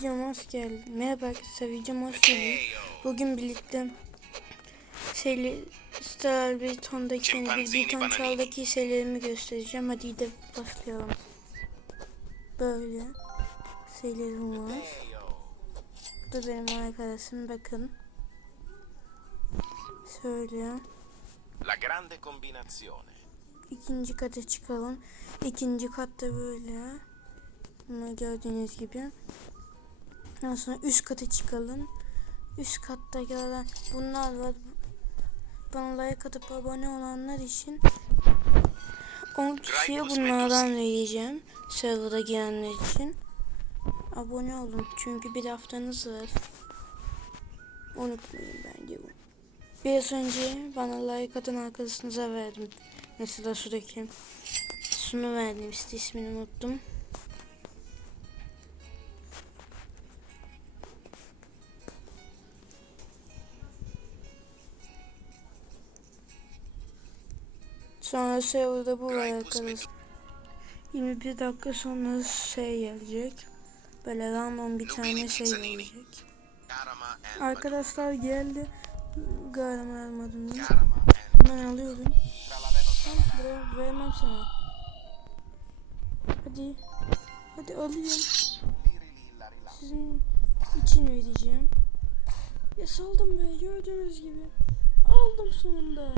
videoma hoş geldin. Merhaba arkadaşlar videoma hoş geldin. Bugün birlikte şeyli Star bir tondaki yani bir, bir ton çaldaki şeylerimi göstereceğim. Hadi de başlayalım. Böyle şeylerim var. Bu da benim arkadaşım bakın. Şöyle. La grande combinazione. İkinci kata çıkalım. İkinci katta böyle. Gördüğünüz gibi. Ondan sonra üst kata çıkalım. Üst katta gelen bunlar var. Bana like atıp abone olanlar için 10 kişiye bunlardan vereceğim. Server'a girenler için. Abone olun çünkü bir haftanız var. Unutmayın bence bu. Biraz önce bana like atan arkadaşınıza verdim. Mesela şuradaki. Şunu verdim işte ismini unuttum. Sonra serverda bu var arkadaşlar. 21 dakika sonra şey gelecek. Böyle random bir tane şey gelecek. Arkadaşlar geldi. Galiba almadım Hemen alıyorum. Tralalero Lan Buraya vermem sana. Hadi. Hadi. Tralalero Sizin için vereceğim. Ya saldım be gördüğünüz gibi. Aldım sonunda.